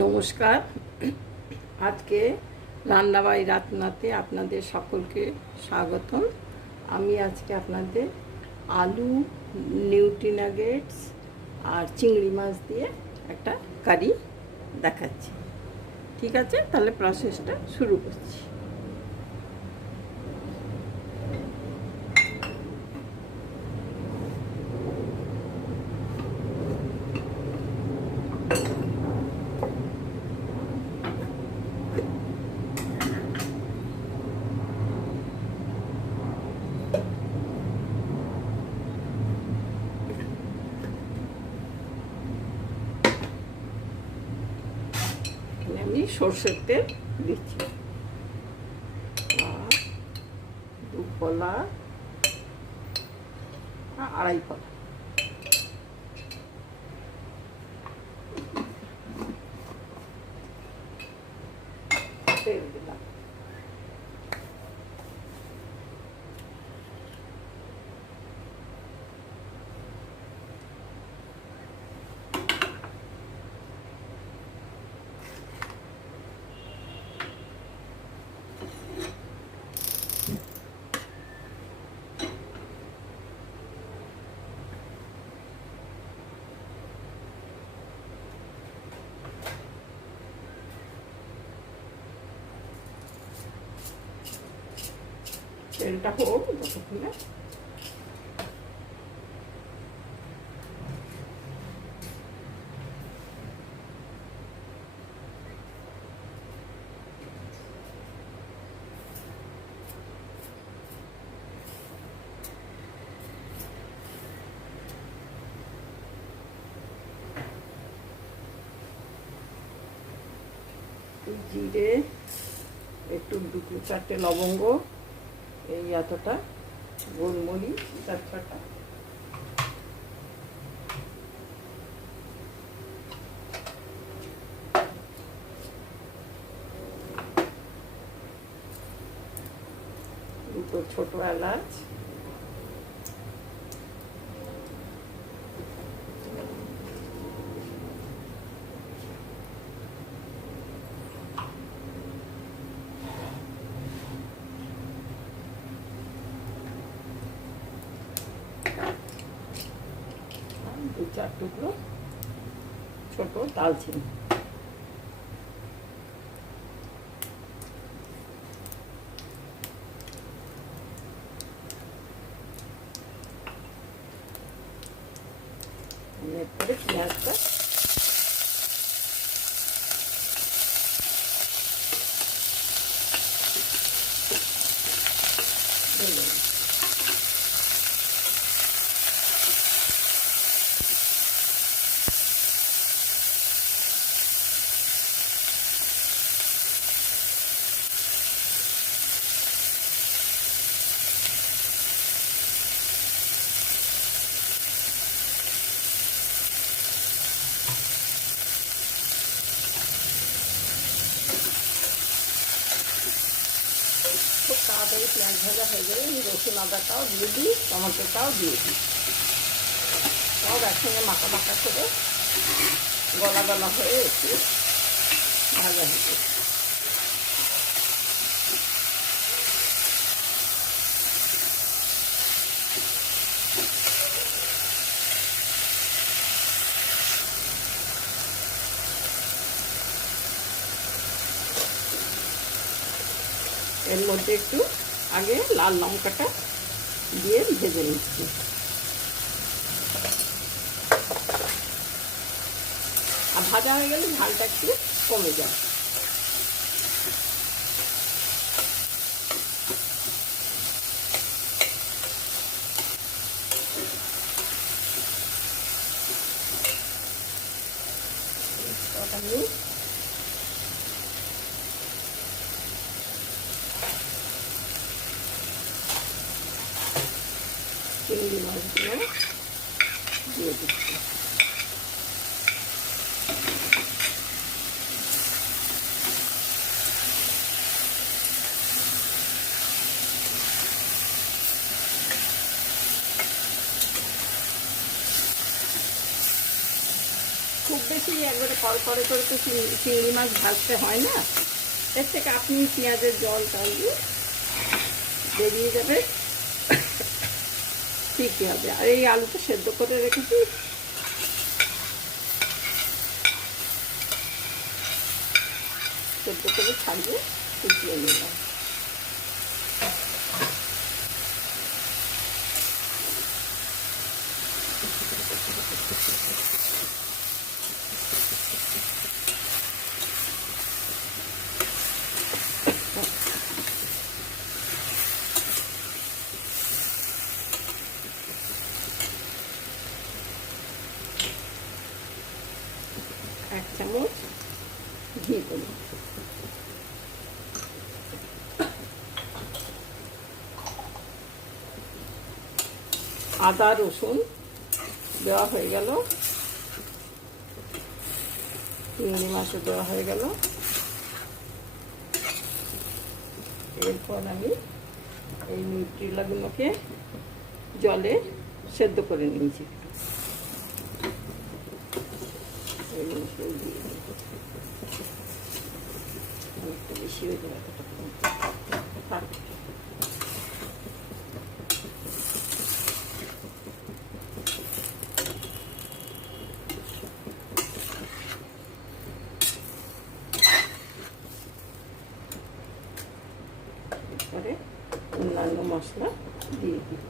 নমস্কার। আজকে রান্নাবাই রান্নাতে আপনাদের সকলকে স্বাগতম। আমি আজকে আপনাদের আলু, নিউট্রিনাগেটস আর চিংড়ি মাছ দিয়ে একটা কারি দেখাচ্ছি। ঠিক আছে, তাহলে প্রসেসটা শুরু করছি। আমি সর্ষের তেল দিচ্ছি আর 2 কলা, আড়াই কলা তেল দিলাম। তেলটা হোক যতক্ষণে। জিরে, একটু 2-4টে লবঙ্গ, এই এতটা গোলমরিচ, 4-6টা, দুটো ছোট এলাচ, আর 2-4 টুকরো ছোট দালচিনি। এরপরে পেঁয়াজটা দিয়ে খুব তাড়াতাড়ি পেঁয়াজ ভাজা হয়ে গেলে আমি রসুন আদাটাও দিয়ে দিই, টমেটোটাও দিয়ে দিই। সব একসঙ্গে মাখা মাখা করে গলা গলা হয়ে একটু ভাজা হয়ে যায়। এর মধ্যে একটু আগে লাল লঙ্কাটা দিয়ে ভেজে নিচ্ছি। আর ভাজা হয়ে গেলে ঝালটা একটু কমে যায়। আমি চিংড়ি মাছগুলো দিয়ে দিচ্ছি। খুব বেশি একবারে কড়কড়ে করে তো চিংড়ি মাছ ভাজতে হয় না। এর থেকে আপনি পেঁয়াজের জল টাল দিয়ে বেরিয়ে যাবে, ঠিকই হবে। আর এই আলুটা সেদ্ধ করে রেখেছি, সেদ্ধ করে ছাড়িয়ে ফুটিয়ে নিলাম। এক চামচ ঘি দেব, আদা রসুন দেওয়া হয়ে গেল, চিংড়ি মাছও দেওয়া হয়ে গেল। এরপর আমি এই নিউট্রেলাগুলোকে জলে সেদ্ধ করে নিয়েছি, অনেকটা বেশি হয়ে যাবে। এরপরে অন্যান্য মশলা দিয়ে দিই।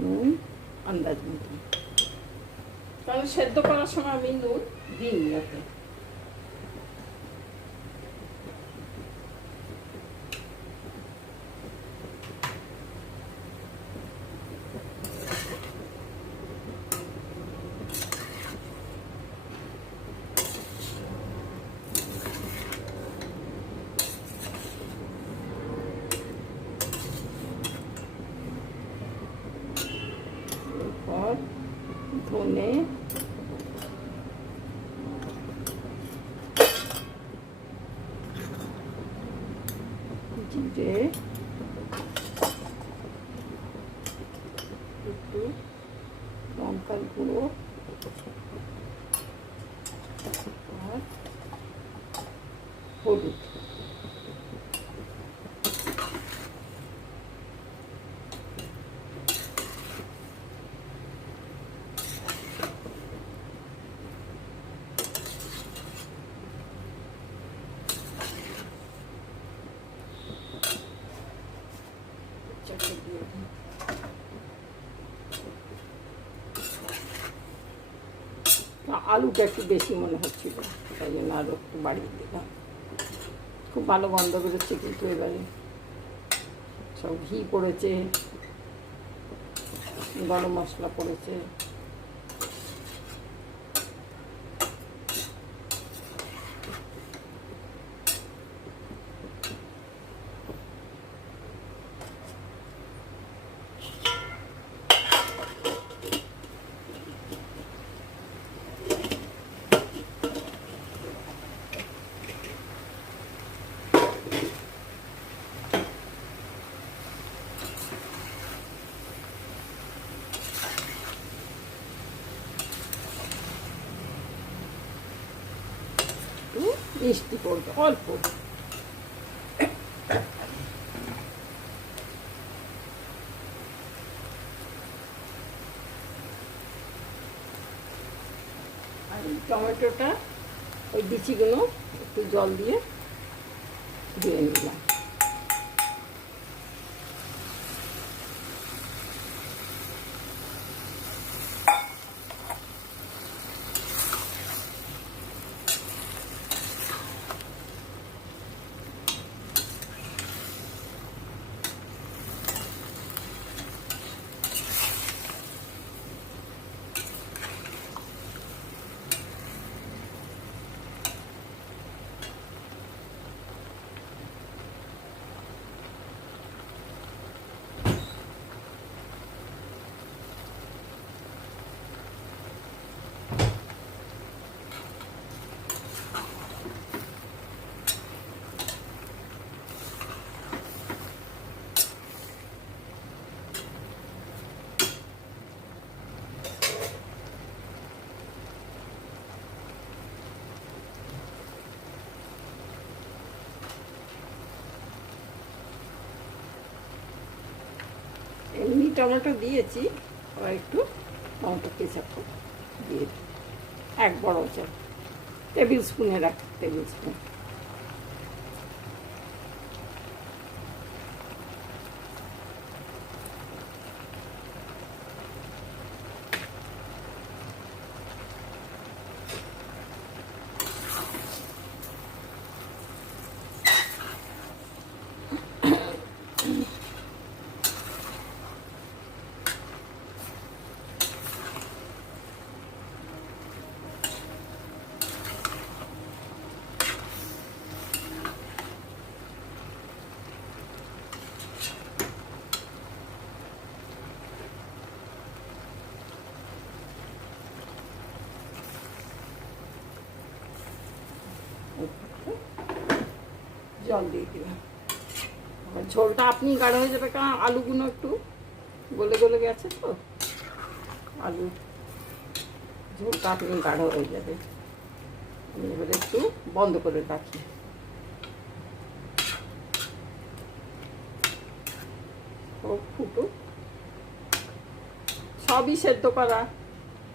নুন আন্দাজ মতো, কারণ সেদ্ধ করার সময় আমি নুন দিইনি ওকে। এরপর ধনে, জিরে, একটু লঙ্কার গুঁড়ো আর হলুদ, আলুটা একটু বেশি মনে হচ্ছিল, তাই জন্য আরও একটু বাড়িয়ে দিলাম। খুব ভালো গন্ধ বেরোচ্ছে কিন্তু এবারে। সব ঘি পড়েছে, গরম মশলা পড়েছে। মিষ্টি পড়বে অল্প, আর টমেটোটা ওই বিচিগুলো একটু জল দিয়ে ধুয়ে নিলাম। টমেটো দিয়েছি, আবার একটু টমেটো কেচাপ দিয়ে দিই, 1 বড় টেবিল স্পুনের 1 টেবিল স্পুন। জল দিয়ে দিলাম। ঝোলটা আপনি গাঢ় হয়ে যাবে, কারণ আলুগুলো একটু গলে গলে গেছে তো, আলু ঝোলটা আপনি গাঢ় হয়ে যাবে। আমি এবারে একটু বন্ধ করে রাখি। ফুটুক, সবই সেদ্ধ করা,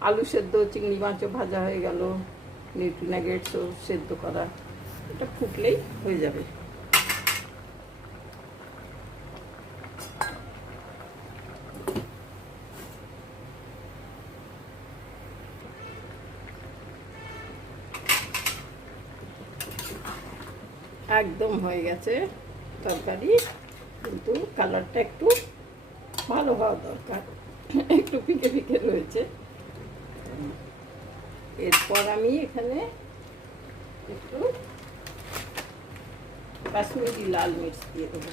আলু সেদ্ধ, চিংড়ি মাছও ভাজা হয়ে গেল, নিউট্রি নাগেটসও সেদ্ধ করা, এটা ফুটলেই হয়ে যাবে। একদম হয়ে গেছে তরকারি, কিন্তু কালারটা একটু ভালো হওয়া দরকার, একটু ফিকে ফিকে রয়েছে। এরপর আমি এখানে একটু কাশ্মীরি লাল মির্চ দিয়ে দেবো,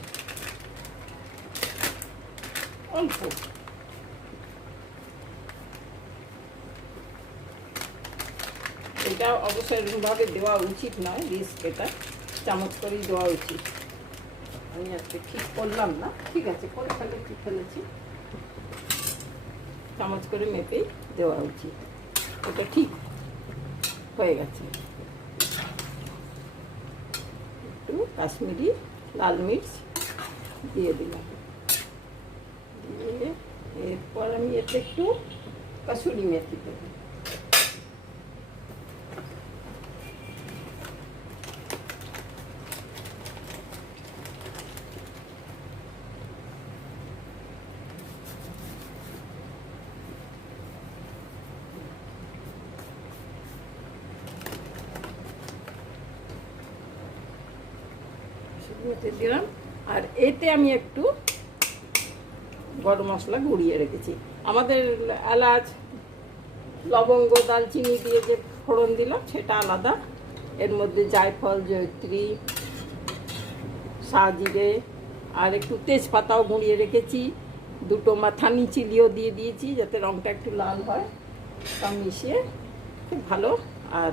অল্প। এটা অবশ্যই এরকমভাবে দেওয়া উচিত নয়, রিস্ক, এটা চামচ করেই দেওয়া উচিত। আমি আজকে ঠিক করলাম না, ঠিক আছে, করে ফেলে ঠিক ফেলেছি, চামচ করে মেপেই দেওয়া উচিত, এটা ঠিক হয়ে গেছে। একটু কাশ্মীরি লাল মির্চ দিয়ে দিলাম, দিয়ে এরপর আমি এতে একটু কসুরি মেথি দেবো। দিলাম, আর এতে আমি একটু গরম মশলা গুঁড়িয়ে রেখেছি। আমাদের এলাচ, লবঙ্গ, দালচিনি দিয়ে যে ফোড়ন দিলাম সেটা আলাদা, এর মধ্যে জায়ফল, জয়ত্রী, সাজিরে আর একটু তেজপাতাও গুঁড়িয়ে রেখেছি, 2 মাথানি চিলিও দিয়ে দিয়েছি যাতে রঙটা একটু লাল হয়, সব মিশিয়ে খুব ভালো আর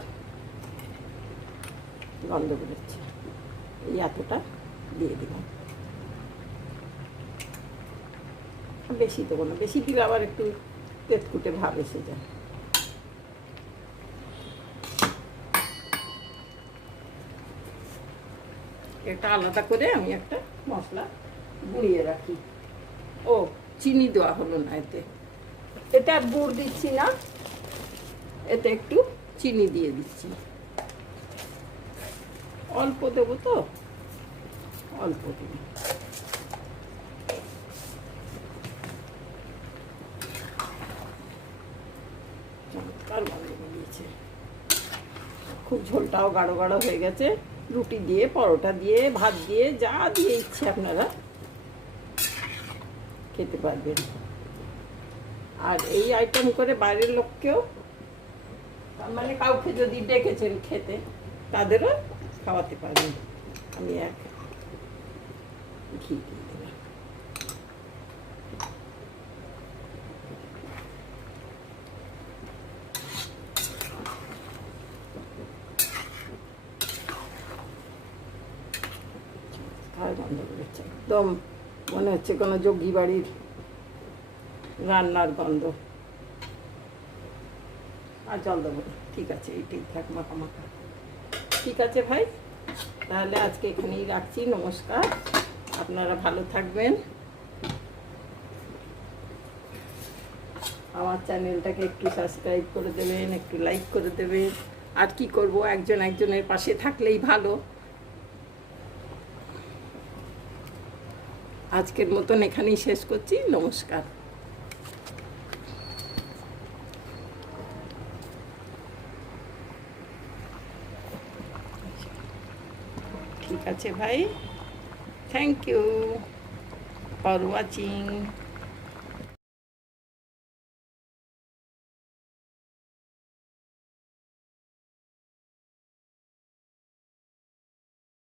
গন্ধ বেরোচ্ছে। এই এতটা দিয়ে দিলাম, বেশি দেবো না, বেশি দিলে আবার একটু তেতকুটে ভাব এসে যায়। এটা আলাদা করে আমি একটা মশলা গুঁড়িয়ে রাখি। ও, চিনি দেওয়া হলো না এতে, এতে আর গুড় দিচ্ছি না, এতে একটু চিনি দিয়ে দিচ্ছি, অল্প দেবো তো, অল্প দিন। চমৎকার গন্ধ বেরিয়েছে, খুব ঝোলটাও গাঢ় গাঢ় হয়ে গেছে। রুটি দিয়ে, পরোটা দিয়ে, ভাত দিয়ে, যা দিয়ে ইচ্ছে আপনারা খেতে পারবেন। আর এই আইটেম করে বাইরের লোককেও, মানে কাউকে যদি ডেকেছেন খেতে, তাদেরও খাওয়াতে পারবেন। আমি এক ঘি দিয়ে দিলাম, গন্ধ বেরোচ্ছে, একদম মনে হচ্ছে কোনো যোগী বাড়ির রান্নার গন্ধ। আর জল দেবো, ঠিক আছে, এইটাই থাক মাখা মাখা। ঠিক আছে ভাই, তাহলে আজকে এখানেই রাখছি। নমস্কার, আপনারা ভালো থাকবেন। আমার চ্যানেলটাকে একটু সাবস্ক্রাইব করে দেবেন, একটু লাইক করে দেবেন। আর কি করব, একজন একজনের পাশে থাকলেই ভালো। আজকের মতন এখানেই শেষ করছি। নমস্কার। ঠিক আছে ভাই, থ্যাংক ইউ ফর ওয়াচিং।